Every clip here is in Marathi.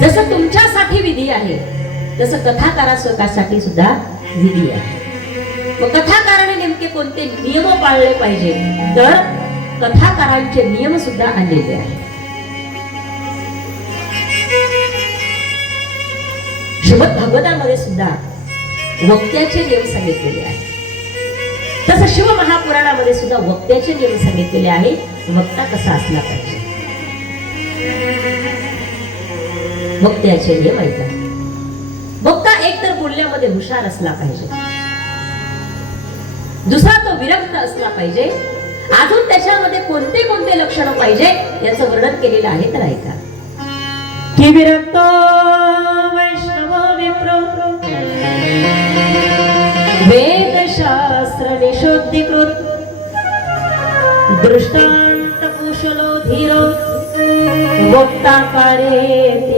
जसं तुमच्यासाठी विधी आहे तसं कथाकारा स्वतःसाठी सुद्धा विधी आहे. मग कथाकाराने नेमके कोणते नियम पाळले पाहिजे? तर कथाकारांचे नियम सुद्धा आलेले आहेत. श्रीमद भागवतामध्ये सुद्धा वक्त्याचे नियम सांगितलेले आहेत. तसं शिव महापुराणामध्ये सुद्धा वक्त्याचे नियम सांगितलेले आहे वक्ता कसा असला पाहिजे? वक्त्याचे नियम ऐका वक्ता एक बोलण्यामध्ये हुशार असला पाहिजे. दुसरा तो विरक्त असला पाहिजे. अजून त्याच्यामध्ये कोणते कोणते लक्षण पाहिजे याचं वर्णन केलेलं आहे तर ऐका. की विरक्त वैष्णव विप्र. वेदशास्त्र निशोद्धीकृत दृष्टांत कुशलो धीर वक्ता कार्ये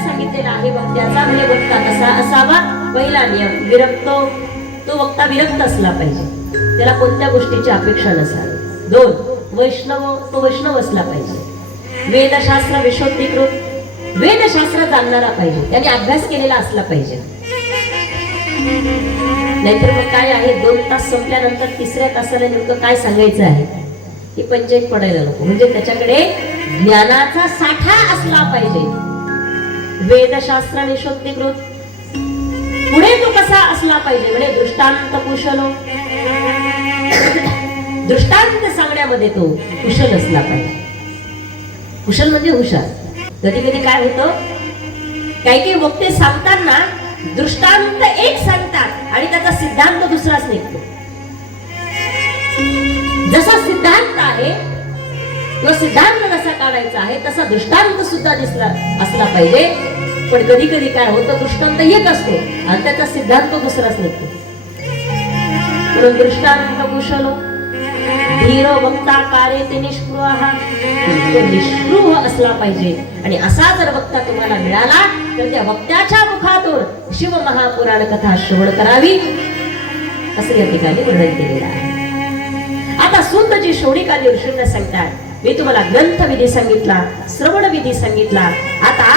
सांगितलेला आहे वक्त्याचा म्हणजे वक्ता कसा असावा. पहिला नियम विरक्त तो वक्ता विरक्त असला पाहिजे. त्याला कोणत्या गोष्टीची अपेक्षा नसावी? दोन वैष्णव तो वैष्णव असला पाहिजे. वेदशास्त्र विशोद्धीकृत वेदशास्त्र जाणणारा पाहिजे. त्याने अभ्यास केलेला असला पाहिजे. नाहीतर मग काय आहे? दोन तास संपल्यानंतर तिसऱ्या तासाला नेमकं काय सांगायचं आहे? हे पंचायत पडायला नको. म्हणजे त्याच्याकडे ज्ञानाचा साठा असला पाहिजे. वेदशास्त्राने शोधीकृत पुढे तो कसा असला पाहिजे? म्हणजे दृष्टांत कुशल. दृष्टांत सांगण्यामध्ये तो कुशल असला पाहिजे. कुशल म्हणजे हुशार. कधी कधी काय होतं? काही काही वक्ते सांगताना दृष्टांत एक सांगतात आणि त्याचा सिद्धांत दुसराच निघतो. जसा सिद्धांत आहे तो सिद्धांत कसा काढायचा आहे तसा दृष्टांत सुद्धा दिसला असला पाहिजे. पण कधी कधी काय होतं दृष्टांत एक असतो आणि त्याचा सिद्धांत दुसराच निघतो. म्हणून दृष्टांत कुशल धीर वक्ता कार्य ते निष्पृह. तो निष्पृह असला पाहिजे. आणि असा जर वक्ता तुम्हाला मिळाला तर त्या वक्त्याच्या मुखातून शिव महापुराण कथा श्रवण करावी असं या ठिकाणी वर्णन केलेलं आहे. आता सुंद जी शौणिकाली ऋषींना सांगतात मी तुम्हाला ग्रंथ विधी सांगितला श्रवण विधी सांगितला. आता